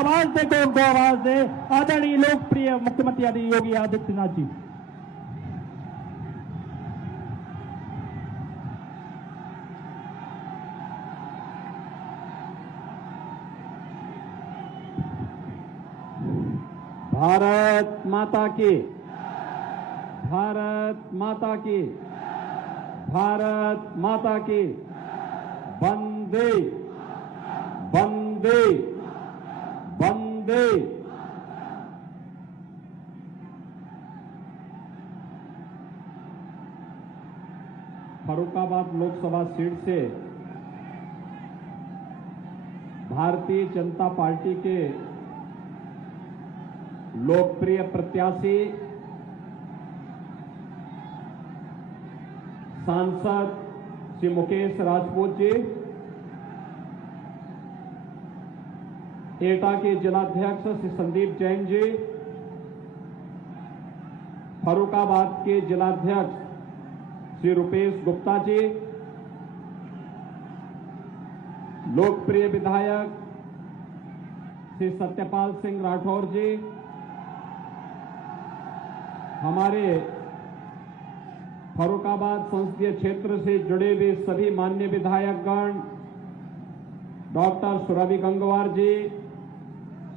आवाज दे तो उनको आवाज दे। आदरणीय लोकप्रिय मुख्यमंत्री आदि योगी आदित्यनाथ जी। भारत माता की, भारत माता की, भारत माता की। वंदे वंदे वंदे। फर्रुखाबाद लोकसभा सीट से भारतीय जनता पार्टी के लोकप्रिय प्रत्याशी सांसद श्री मुकेश राजपूत जी, एटा के जिलाध्यक्ष श्री संदीप जैन जी, फर्रुखाबाद के जिलाध्यक्ष श्री रुपेश गुप्ता जी, लोकप्रिय विधायक श्री सत्यपाल सिंह राठौर जी, हमारे फर्रुखाबाद संसदीय क्षेत्र से जुड़े हुए सभी माननीय विधायकगण, डॉक्टर सुरभि गंगवार जी,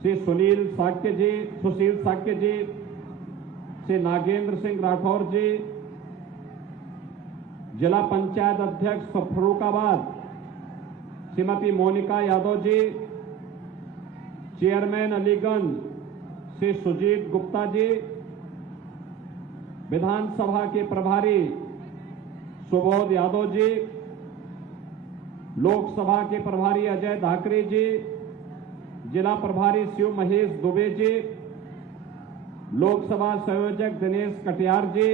श्री सुशील साक्य जी, श्री नागेंद्र सिंह राठौर जी, जिला पंचायत अध्यक्ष फर्रुखाबाद श्रीमती मोनिका यादव जी, चेयरमैन अलीगंज श्री सुजीत गुप्ता जी, विधानसभा के प्रभारी सुबोध यादव जी, लोकसभा के प्रभारी अजय धाकरे जी, जिला प्रभारी शिव महेश दुबे जी, लोकसभा संयोजक दिनेश कटियार जी,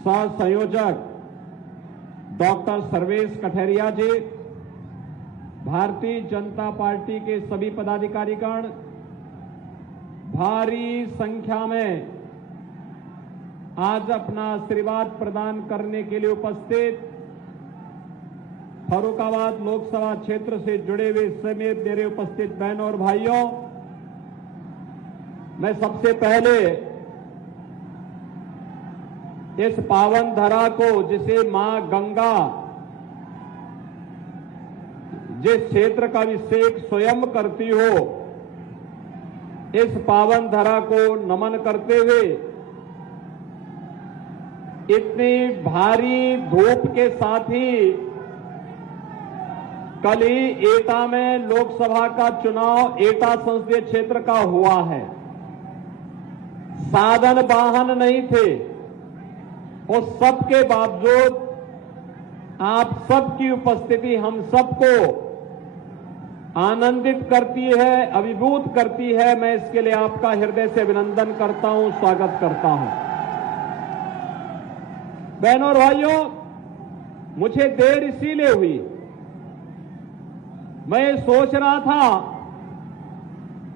सह संयोजक डॉक्टर सर्वेश कठेरिया जी, भारतीय जनता पार्टी के सभी पदाधिकारीगण, भारी संख्या में आज अपना आशीर्वाद प्रदान करने के लिए उपस्थित फर्रुखाबाद लोकसभा क्षेत्र से जुड़े हुए समेत मेरे उपस्थित बहनों और भाइयों, मैं सबसे पहले इस पावन धरा को, जिसे मां गंगा, जिस क्षेत्र का अभिषेक स्वयं करती हो, इस पावन धरा को नमन करते हुए इतनी भारी धूप के साथ ही कल ही एटा में लोकसभा का चुनाव एटा संसदीय क्षेत्र का हुआ है। साधन वाहन नहीं थे, और सबके बावजूद आप सबकी उपस्थिति हम सबको आनंदित करती है, अभिभूत करती है। मैं इसके लिए आपका हृदय से अभिनंदन करता हूं, स्वागत करता हूं। बहनों और भाइयों, मुझे देर इसीलिए हुई, मैं सोच रहा था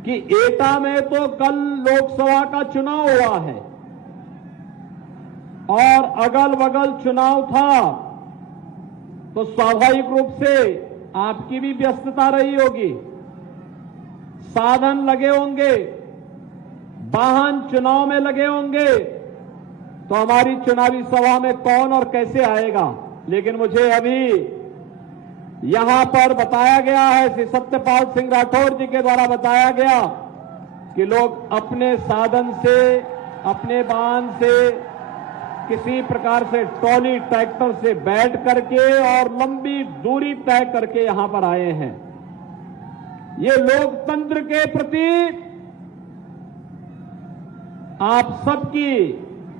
कि एटा में तो कल लोकसभा का चुनाव हुआ है और अगल बगल चुनाव था, तो स्वाभाविक रूप से आपकी भी व्यस्तता रही होगी, साधन लगे होंगे, वाहन चुनाव में लगे होंगे, तो हमारी चुनावी सभा में कौन और कैसे आएगा। लेकिन मुझे अभी यहां पर बताया गया है, श्री सत्यपाल सिंह राठौर जी के द्वारा बताया गया कि लोग अपने साधन से, अपने वाहन से, किसी प्रकार से ट्रॉली ट्रैक्टर से बैठ करके और लंबी दूरी तय करके यहां पर आए हैं। ये लोकतंत्र के प्रति आप सबकी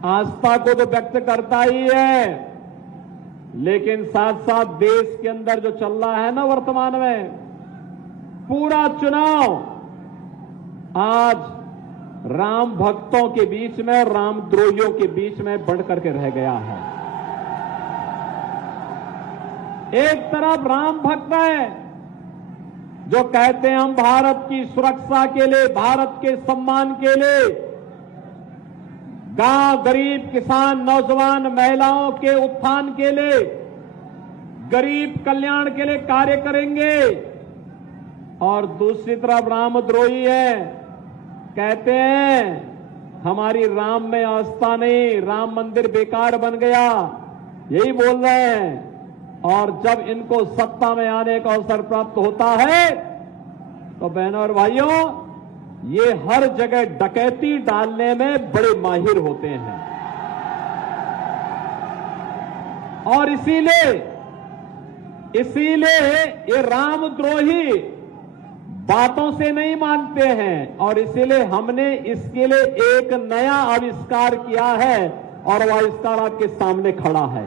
आस्था को तो व्यक्त करता ही है, लेकिन साथ साथ देश के अंदर जो चल रहा है ना वर्तमान में, पूरा चुनाव आज राम भक्तों के बीच में, राम द्रोहियों के बीच में बढ़ करके रह गया है। एक तरफ राम भक्त है जो कहते हैं हम भारत की सुरक्षा के लिए, भारत के सम्मान के लिए, गांव, गरीब, किसान, नौजवान, महिलाओं के उत्थान के लिए, गरीब कल्याण के लिए कार्य करेंगे। और दूसरी तरफ रामद्रोही है, कहते हैं हमारी राम में आस्था नहीं, राम मंदिर बेकार बन गया, यही बोल रहे हैं। और जब इनको सत्ता में आने का अवसर प्राप्त होता है तो बहनों और भाइयों, ये हर जगह डकैती डालने में बड़े माहिर होते हैं। और इसीलिए ये रामद्रोही बातों से नहीं मानते हैं, और इसीलिए हमने इसके लिए एक नया आविष्कार किया है, और वह आविष्कार आपके सामने खड़ा है।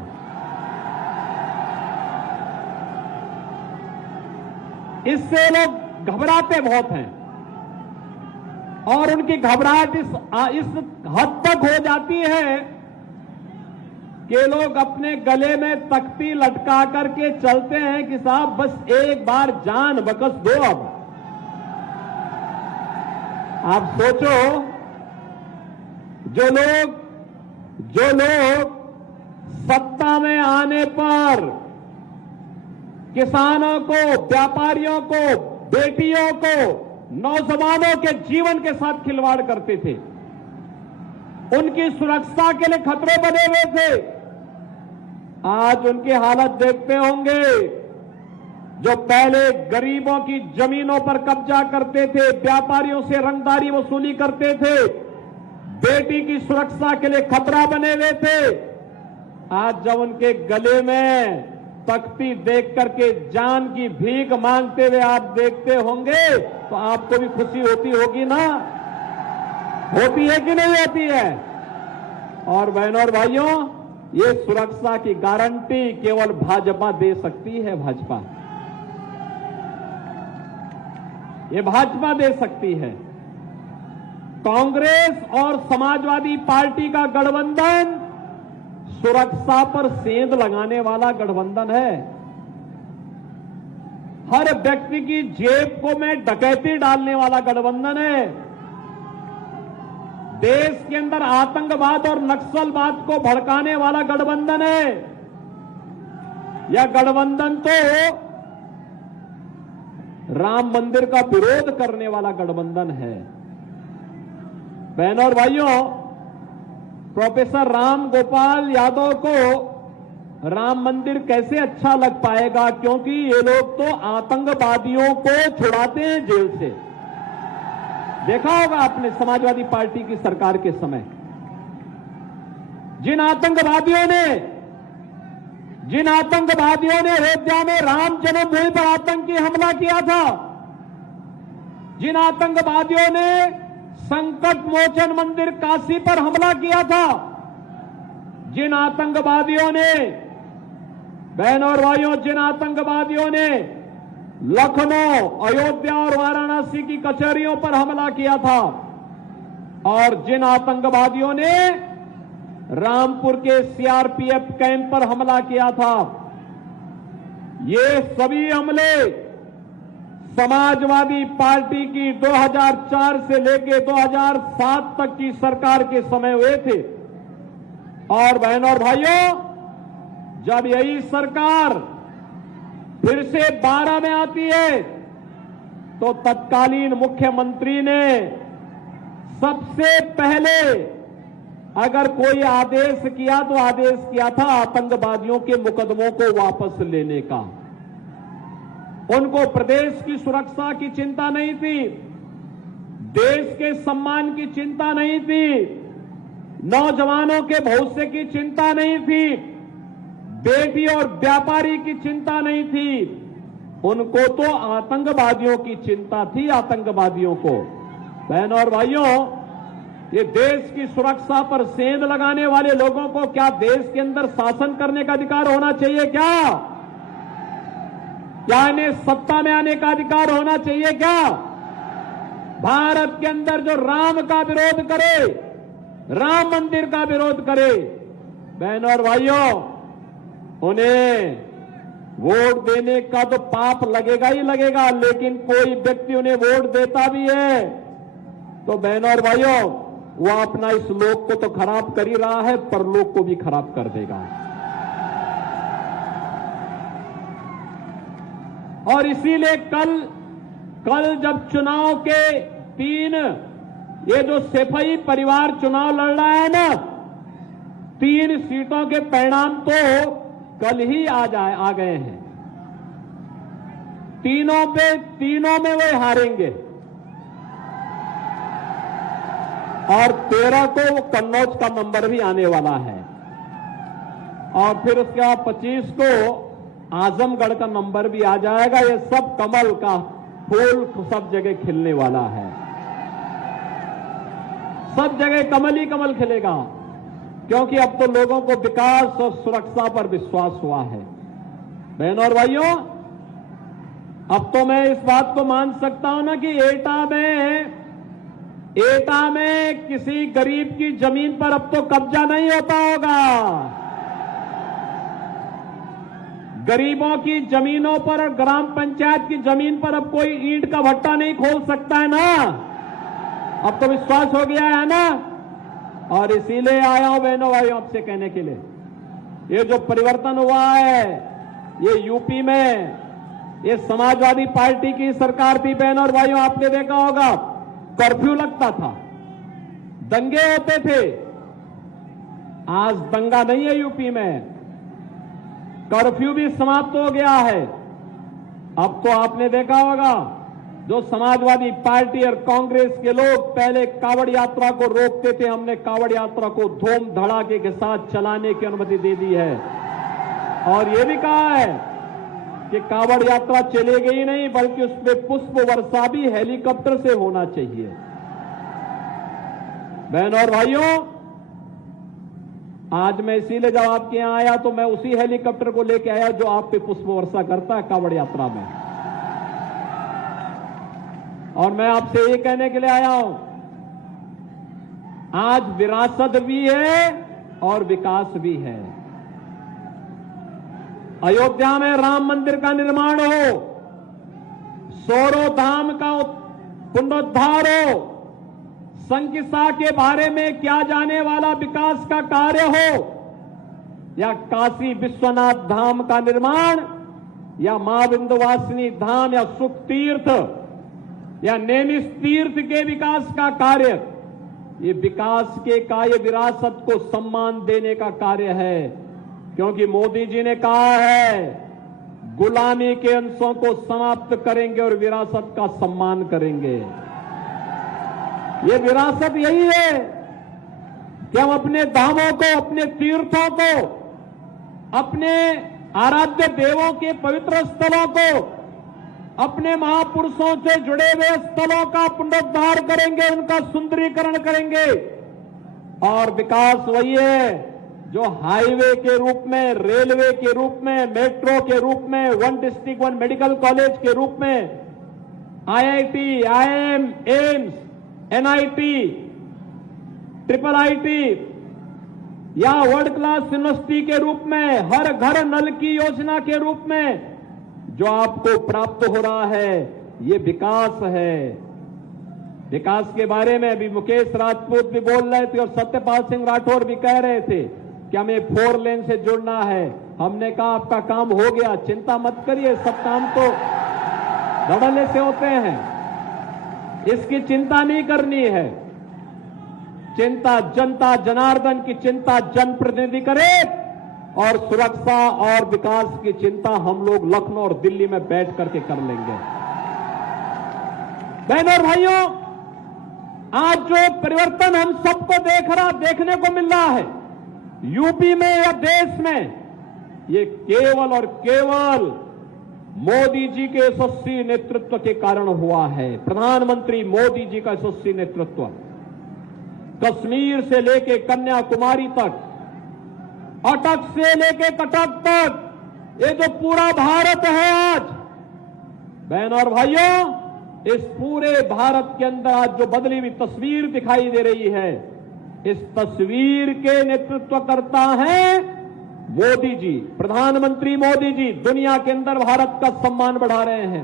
इससे लोग घबराते बहुत हैं, और उनकी घबराहट इस हद तक हो जाती है कि लोग अपने गले में तख्ती लटका करके चलते हैं कि साहब बस एक बार जान बकस दो। अब आप सोचो, जो लोग सत्ता में आने पर किसानों को, व्यापारियों को, बेटियों को, नौजवानों के जीवन के साथ खिलवाड़ करते थे, उनकी सुरक्षा के लिए खतरे बने हुए थे, आज उनकी हालत देखते होंगे। जो पहले गरीबों की जमीनों पर कब्जा करते थे, व्यापारियों से रंगदारी वसूली करते थे, बेटी की सुरक्षा के लिए खतरा बने हुए थे, आज जब उनके गले में तख्ती देख करके जान की भीख मांगते हुए आप देखते होंगे तो आपको भी खुशी होती होगी ना? होती है कि नहीं होती है? और बहनों और भाइयों, ये सुरक्षा की गारंटी केवल भाजपा दे सकती है। ये भाजपा दे सकती है। कांग्रेस और समाजवादी पार्टी का गठबंधन सुरक्षा पर सेंध लगाने वाला गठबंधन है। हर व्यक्ति की जेब को में डकैती डालने वाला गठबंधन है। देश के अंदर आतंकवाद और नक्सलवाद को भड़काने वाला गठबंधन है। यह गठबंधन तो राम मंदिर का विरोध करने वाला गठबंधन है। बहनों और भाइयों, प्रोफेसर राम गोपाल यादव को राम मंदिर कैसे अच्छा लग पाएगा, क्योंकि ये लोग तो आतंकवादियों को छुड़ाते हैं जेल से। देखा होगा आपने समाजवादी पार्टी की सरकार के समय, जिन आतंकवादियों ने अयोध्या में राम जन्मभूमि पर आतंकी हमला किया था, जिन आतंकवादियों ने संकट मोचन मंदिर काशी पर हमला किया था, जिन आतंकवादियों ने, बहनों और भाइयों, जिन आतंकवादियों ने लखनऊ, अयोध्या और वाराणसी की कचहरियों पर हमला किया था, और जिन आतंकवादियों ने रामपुर के सीआरपीएफ कैंप पर हमला किया था, ये सभी हमले समाजवादी पार्टी की 2004 से लेकर 2007 तक की सरकार के समय हुए थे। और बहनों और भाइयों, जब यही सरकार फिर से 12 में आती है तो तत्कालीन मुख्यमंत्री ने सबसे पहले अगर कोई आदेश किया तो आदेश किया था आतंकवादियों के मुकदमों को वापस लेने का। उनको प्रदेश की सुरक्षा की चिंता नहीं थी, देश के सम्मान की चिंता नहीं थी, नौजवानों के भविष्य की चिंता नहीं थी, बेटी और व्यापारी की चिंता नहीं थी, उनको तो आतंकवादियों की चिंता थी। आतंकवादियों को, बहनों और भाइयों, ये देश की सुरक्षा पर सेंध लगाने वाले लोगों को क्या देश के अंदर शासन करने का अधिकार होना चाहिए? क्या इन्हें सत्ता में आने का अधिकार होना चाहिए? क्या भारत के अंदर जो राम का विरोध करे, राम मंदिर का विरोध करे, बहनों और भाइयों, उन्हें वोट देने का तो पाप लगेगा ही लगेगा, लेकिन कोई व्यक्ति उन्हें वोट देता भी है तो बहनों और भाइयों, वो अपना इस लोक को तो खराब कर ही रहा है, परलोक को भी खराब कर देगा। और इसीलिए कल कल जब चुनाव के 3 ये जो सेफई परिवार चुनाव लड़ रहा है ना, 3 सीटों के परिणाम तो कल ही आ गए हैं। तीनों में वे हारेंगे और 13 को कन्नौज का नंबर भी आने वाला है और फिर उसके बाद 25 को आजमगढ़ का नंबर भी आ जाएगा। ये सब कमल का फूल सब जगह खिलने वाला है, सब जगह कमल ही कमल खिलेगा, क्योंकि अब तो लोगों को विकास और सुरक्षा पर विश्वास हुआ है। बहनों और भाइयों, अब तो मैं इस बात को मान सकता हूं ना कि एटा में किसी गरीब की जमीन पर अब तो कब्जा नहीं होता होगा। गरीबों की जमीनों पर और ग्राम पंचायत की जमीन पर अब कोई ईंट का भट्टा नहीं खोल सकता है ना। अब तो विश्वास हो गया है ना। और इसीलिए आया हूं बहनों भाइयों आपसे कहने के लिए, ये जो परिवर्तन हुआ है ये यूपी में, ये समाजवादी पार्टी की सरकार थी बहनों और भाइयों, आपने देखा होगा कर्फ्यू लगता था, दंगे होते थे। आज दंगा नहीं है यूपी में, कर्फ्यू भी समाप्त हो गया है। अब तो आपने देखा होगा जो समाजवादी पार्टी और कांग्रेस के लोग पहले कावड़ यात्रा को रोकते थे, हमने कावड़ यात्रा को धूम धड़ाके के साथ चलाने की अनुमति दे दी है और यह भी कहा है कि कावड़ यात्रा चलेगी ही नहीं बल्कि उसमें पुष्प वर्षा भी हेलीकॉप्टर से होना चाहिए। बहनों और भाइयों, आज मैं इसीलिए जब आपके यहां आया तो मैं उसी हेलीकॉप्टर को लेकर आया जो आप पे पुष्प वर्षा करता है कावड़ यात्रा में। और मैं आपसे ये कहने के लिए आया हूं, आज विरासत भी है और विकास भी है। अयोध्या में राम मंदिर का निर्माण हो, सोरो धाम का पुनरुद्धार हो, संकिसा के बारे में किया जाने वाला विकास का कार्य हो, या काशी विश्वनाथ धाम का निर्माण, या मां विंध्यवासिनी धाम, या सुख तीर्थ या नैमिष तीर्थ के विकास का कार्य, ये विकास के कार्य विरासत को सम्मान देने का कार्य है। क्योंकि मोदी जी ने कहा है गुलामी के अंशों को समाप्त करेंगे और विरासत का सम्मान करेंगे। ये विरासत यही है कि हम अपने धामों को, अपने तीर्थों को, अपने आराध्य देवों के पवित्र स्थलों को, अपने महापुरुषों से जुड़े हुए स्थलों का पुनरुद्धार करेंगे, उनका सुंदरीकरण करेंगे। और विकास वही है जो हाईवे के रूप में, रेलवे के रूप में, मेट्रो के रूप में, 1 डिस्ट्रिक्ट 1 मेडिकल कॉलेज के रूप में, IIT, IIM, AIIMS, NIT, IIIT या वर्ल्ड क्लास यूनिवर्सिटी के रूप में, हर घर नल की योजना के रूप में जो आपको प्राप्त हो रहा है, ये विकास है। विकास के बारे में अभी मुकेश राजपूत भी बोल रहे थे और सत्यपाल सिंह राठौर भी कह रहे थे कि हमें 4 लेन से जुड़ना है। हमने कहा आपका काम हो गया, चिंता मत करिए, सब काम तो धड़ल्ले से होते हैं, इसकी चिंता नहीं करनी है। चिंता जनता जनार्दन की चिंता जनप्रतिनिधि करे और सुरक्षा और विकास की चिंता हम लोग लखनऊ और दिल्ली में बैठ करके कर लेंगे। बहनों और भाइयों, आज जो परिवर्तन हम सबको देखने को मिल रहा है यूपी में या देश में, ये केवल और केवल मोदी जी के यशस्वी नेतृत्व के कारण हुआ है। प्रधानमंत्री मोदी जी का यशस्वी नेतृत्व, कश्मीर से लेके कन्याकुमारी तक, अटक से लेके कटक तक, ये जो पूरा भारत है आज, बहनों और भाइयों, इस पूरे भारत के अंदर आज जो बदली हुई तस्वीर दिखाई दे रही है, इस तस्वीर के नेतृत्व करता है मोदी जी, प्रधानमंत्री मोदी जी। दुनिया के अंदर भारत का सम्मान बढ़ा रहे हैं,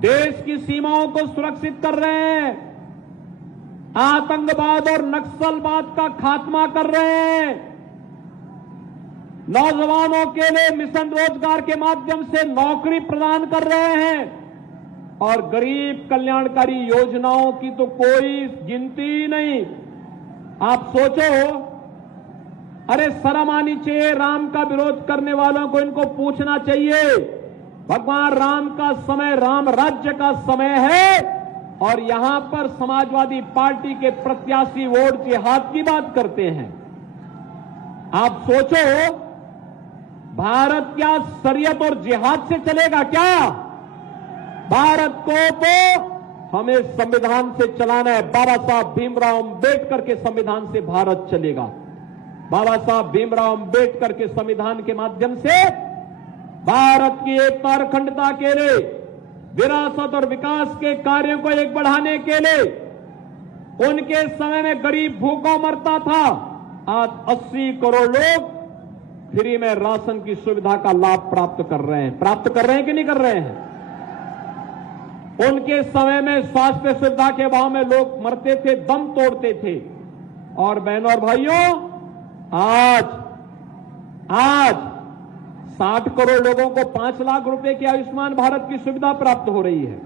देश की सीमाओं को सुरक्षित कर रहे हैं, आतंकवाद और नक्सलवाद का खात्मा कर रहे हैं, नौजवानों के लिए मिशन रोजगार के माध्यम से नौकरी प्रदान कर रहे हैं, और गरीब कल्याणकारी योजनाओं की तो कोई गिनती नहीं। आप सोचो, अरे शर्म आनी चाहिए राम का विरोध करने वालों को, इनको पूछना चाहिए भगवान राम का समय, राम राज्य का समय है और यहां पर समाजवादी पार्टी के प्रत्याशी वोट जिहाद की बात करते हैं। आप सोचो, भारत क्या शरीयत और जिहाद से चलेगा क्या? भारत को तो हमें संविधान से चलाना है। बाबा साहब भीमराव अंबेडकर के संविधान से भारत चलेगा। बाबा साहब भीमराव अंबेडकर के संविधान के माध्यम से भारत की एकता और अखंडता के लिए, विरासत और विकास के कार्यों को एक बढ़ाने के लिए, उनके समय में गरीब भूखों मरता था, आज 80 करोड़ लोग फ्री में राशन की सुविधा का लाभ प्राप्त कर रहे हैं। प्राप्त कर रहे हैं कि नहीं कर रहे हैं? उनके समय में स्वास्थ्य सुविधा के अभाव में लोग मरते थे, दम तोड़ते थे। और बहनों और भाइयों, आज 60 करोड़ लोगों को 5 लाख रुपए की आयुष्मान भारत की सुविधा प्राप्त हो रही है।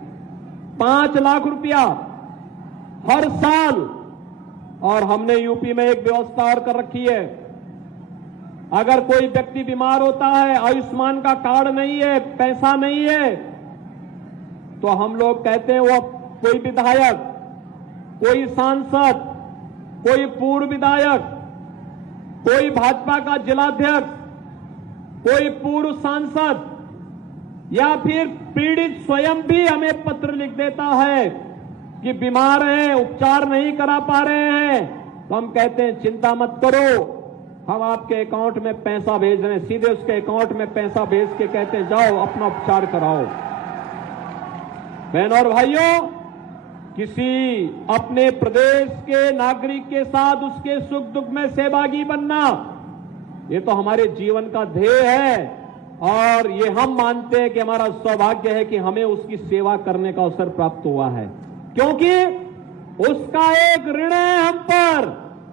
5 लाख रुपया हर साल। और हमने यूपी में एक व्यवस्था और कर रखी है, अगर कोई व्यक्ति बीमार होता है, आयुष्मान का कार्ड नहीं है, पैसा नहीं है, तो हम लोग कहते हैं वो कोई विधायक, कोई सांसद, कोई पूर्व विधायक, कोई भाजपा का जिलाध्यक्ष, कोई पूर्व सांसद या फिर पीड़ित स्वयं भी हमें पत्र लिख देता है कि बीमार हैं, उपचार नहीं करा पा रहे हैं, तो हम कहते हैं चिंता मत करो, हम आपके अकाउंट में पैसा भेज रहे हैं। सीधे उसके अकाउंट में पैसा भेज के कहते हैं जाओ अपना उपचार कराओ। बहनों और भाइयों, किसी अपने प्रदेश के नागरिक के साथ उसके सुख दुख में सहभागी बनना, ये तो हमारे जीवन का ध्येय है और ये हम मानते हैं कि हमारा सौभाग्य है कि हमें उसकी सेवा करने का अवसर प्राप्त हुआ है, क्योंकि उसका एक ऋण है हम पर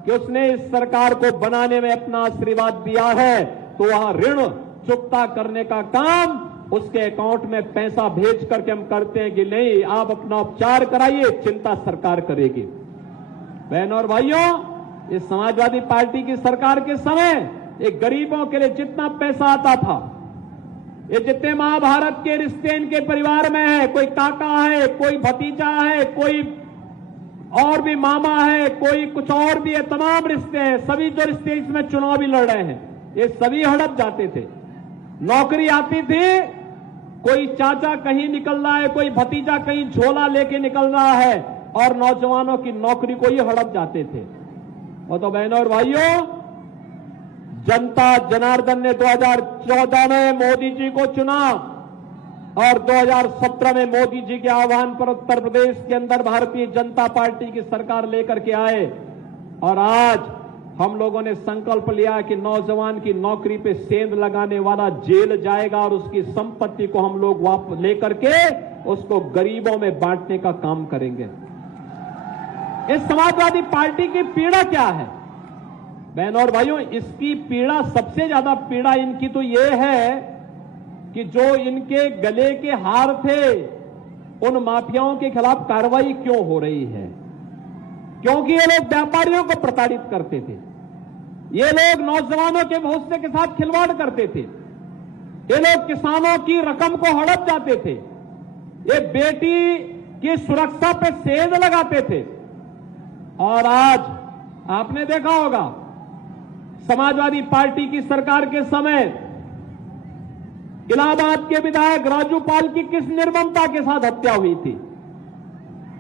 कि उसने इस सरकार को बनाने में अपना आशीर्वाद दिया है। तो वह ऋण चुकता करने का काम उसके अकाउंट में पैसा भेज करके हम करते हैं कि नहीं आप अपना उपचार कराइए, चिंता सरकार करेगी। बहनों और भाइयों, इस समाजवादी पार्टी की सरकार के समय एक गरीबों के लिए जितना पैसा आता था, ये जितने महाभारत के रिश्ते इनके परिवार में है, कोई काका है, कोई भतीजा है, कोई और भी मामा है, कोई कुछ और भी है, तमाम रिश्ते हैं, सभी जो रिश्ते इसमें चुनाव भी लड़ रहे हैं, ये सभी हड़प जाते थे। नौकरी आती थी, कोई चाचा कहीं निकल रहा है, कोई भतीजा कहीं झोला लेके निकल रहा है और नौजवानों की नौकरी को ही हड़प जाते थे। और तो बहनों और भाइयों, जनता जनार्दन ने 2014 में मोदी जी को चुना और 2017 में मोदी जी के आह्वान पर उत्तर प्रदेश के अंदर भारतीय जनता पार्टी की सरकार लेकर के आए। और आज हम लोगों ने संकल्प लिया कि नौजवान की नौकरी पे सेंध लगाने वाला जेल जाएगा और उसकी संपत्ति को हम लोग वापस लेकर के उसको गरीबों में बांटने का काम करेंगे। इस समाजवादी पार्टी की पीड़ा क्या है? बहनों और भाइयों, इसकी पीड़ा, सबसे ज्यादा पीड़ा इनकी तो ये है कि जो इनके गले के हार थे, उन माफियाओं के खिलाफ कार्रवाई क्यों हो रही है? क्योंकि ये लोग व्यापारियों को प्रताड़ित करते थे, ये लोग नौजवानों के भविष्य के साथ खिलवाड़ करते थे, ये लोग किसानों की रकम को हड़प जाते थे, ये बेटी की सुरक्षा पे सेंध लगाते थे। और आज आपने देखा होगा समाजवादी पार्टी की सरकार के समय इलाहाबाद के विधायक राजू पाल की किस निर्ममता के साथ हत्या हुई थी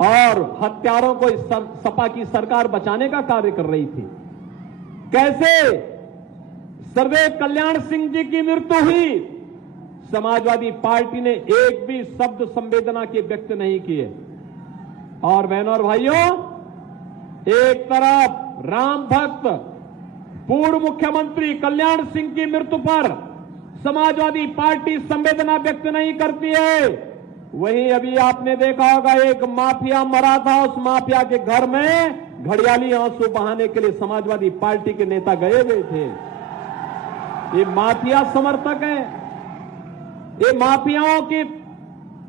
और हत्यारों को इस सपा की सरकार बचाने का कार्य कर रही थी। कैसे सर्वदेव कल्याण सिंह जी की मृत्यु हुई, समाजवादी पार्टी ने एक भी शब्द संवेदना के व्यक्त नहीं किए। और बहनों और भाइयों, एक तरफ राम भक्त पूर्व मुख्यमंत्री कल्याण सिंह की मृत्यु पर समाजवादी पार्टी संवेदना व्यक्त नहीं करती है, वहीं अभी आपने देखा होगा एक माफिया मरा था, उस माफिया के घर में घड़ियाली आंसू बहाने के लिए समाजवादी पार्टी के नेता गए हुए थे। ये माफिया समर्थक हैं, ये माफियाओं की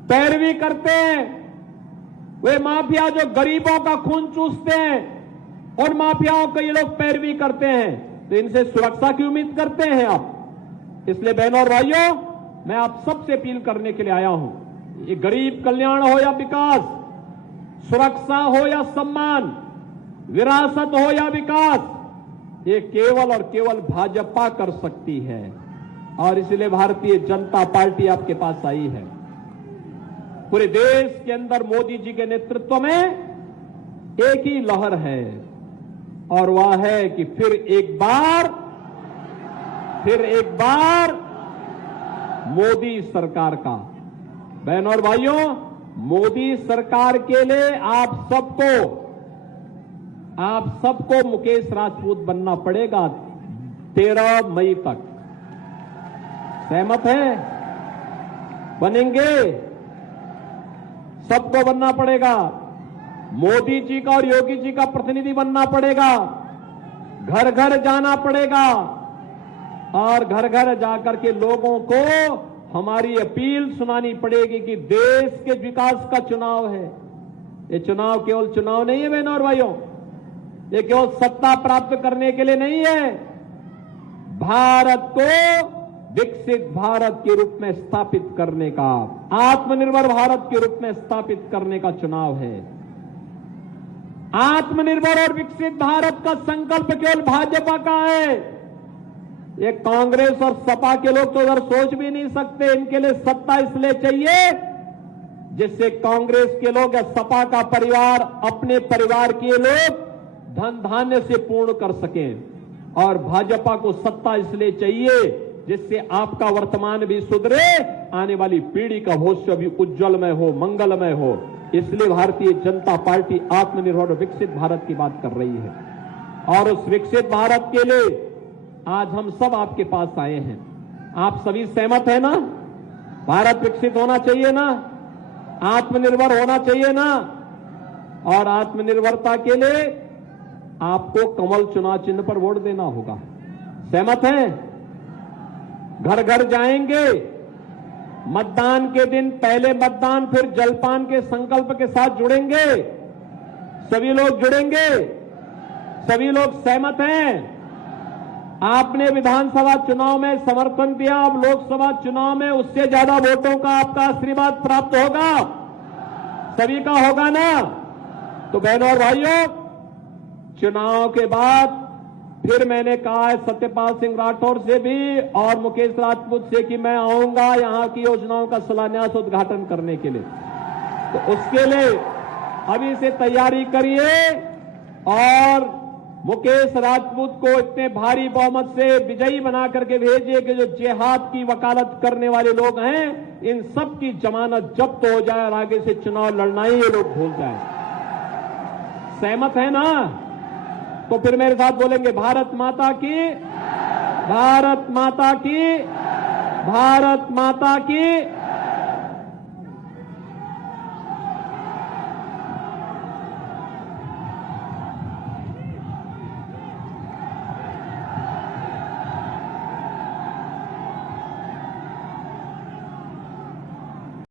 पैरवी करते हैं, वे माफिया जो गरीबों का खून चूसते हैं, और माफियाओं को ये लोग पैरवी करते हैं, तो इनसे सुरक्षा की उम्मीद करते हैं आप। इसलिए बहनों और भाइयों, मैं आप सबसे अपील करने के लिए आया हूं, ये गरीब कल्याण हो या विकास, सुरक्षा हो या सम्मान, विरासत हो या विकास, ये केवल और केवल भाजपा कर सकती है। और इसलिए भारतीय जनता पार्टी आपके पास आई है। पूरे देश के अंदर मोदी जी के नेतृत्व में एक ही लहर है, और वह है कि फिर एक बार मोदी सरकार का। बहनों और भाइयों, मोदी सरकार के लिए आप सबको मुकेश राजपूत बनना पड़ेगा 13 मई तक। सहमत है? बनेंगे? सबको बनना पड़ेगा। मोदी जी का और योगी जी का प्रतिनिधि बनना पड़ेगा, घर घर जाना पड़ेगा, और घर घर जाकर के लोगों को हमारी अपील सुनानी पड़ेगी कि देश के विकास का चुनाव है। ये चुनाव केवल चुनाव नहीं है बहनों और भाइयों, ये केवल सत्ता प्राप्त करने के लिए नहीं है। भारत को विकसित भारत के रूप में स्थापित करने का, आत्मनिर्भर भारत के रूप में स्थापित करने का चुनाव है। आत्मनिर्भर और विकसित भारत का संकल्प केवल भाजपा का है। ये कांग्रेस और सपा के लोग तो उधर सोच भी नहीं सकते। इनके लिए सत्ता इसलिए चाहिए जिससे कांग्रेस के लोग या सपा का परिवार अपने परिवार के लोग धन धान्य से पूर्ण कर सकें, और भाजपा को सत्ता इसलिए चाहिए जिससे आपका वर्तमान भी सुधरे, आने वाली पीढ़ी का भविष्य भी उज्जवलमय हो, मंगलमय हो। इसलिए भारतीय जनता पार्टी आत्मनिर्भर और विकसित भारत की बात कर रही है, और उस विकसित भारत के लिए आज हम सब आपके पास आए हैं। आप सभी सहमत है ना? भारत विकसित होना चाहिए ना? आत्मनिर्भर होना चाहिए ना? और आत्मनिर्भरता के लिए आपको कमल चुनाव चिन्ह पर वोट देना होगा। सहमत हैं? घर घर जाएंगे, मतदान के दिन पहले मतदान फिर जलपान के संकल्प के साथ जुड़ेंगे। सभी लोग जुड़ेंगे, सभी लोग सहमत हैं? आपने विधानसभा चुनाव में समर्थन दिया, अब लोकसभा चुनाव में उससे ज्यादा वोटों का आपका आशीर्वाद प्राप्त होगा, सभी का होगा ना? तो बहनों और भाइयों, चुनाव के बाद फिर मैंने कहा है सत्यपाल सिंह राठौर से भी और मुकेश राजपूत से कि मैं आऊंगा यहां की योजनाओं का शिलान्यास उद्घाटन करने के लिए। तो उसके लिए अभी से तैयारी करिए, और मुकेश राजपूत को इतने भारी बहुमत से विजयी बना करके भेजिए कि जो जिहाद की वकालत करने वाले लोग हैं, इन सब की जमानत जब्त हो जाए और आगे से चुनाव लड़ना ही ये लोग भूल जाए। सहमत है ना? तो फिर मेरे साथ बोलेंगे, भारत माता की, भारत माता की, भारत माता की।